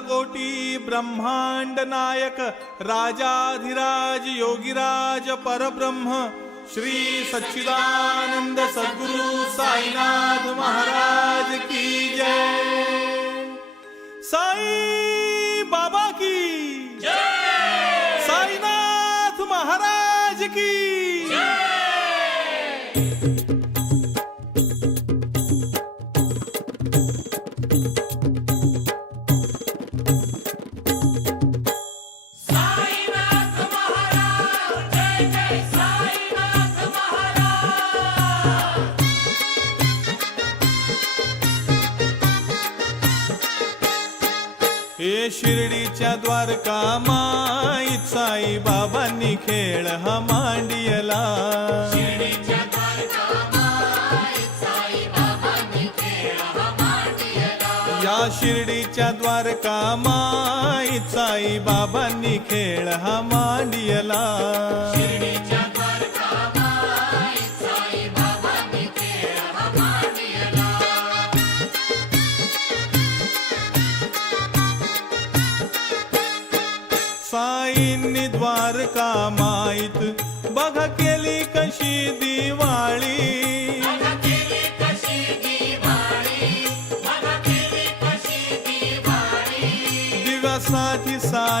कोटी ब्रह्मांड नायक राजाधिराज योगीराज परब्रह्म श्री सच्चिदानंद सद्गुरु साईनाथ महाराज की जय। साई बाबा की जय। साईनाथ महाराज की जय। हे शिर्डीच्या द्वारका माईत साई बाबांनी खेळ हा मांडियला। या शिर्डीच्या द्वारका माईत साई बाबांनी खेळ हा मांडियला। साईंनी द्वारका माईत बघ केली कशी दिवाळी।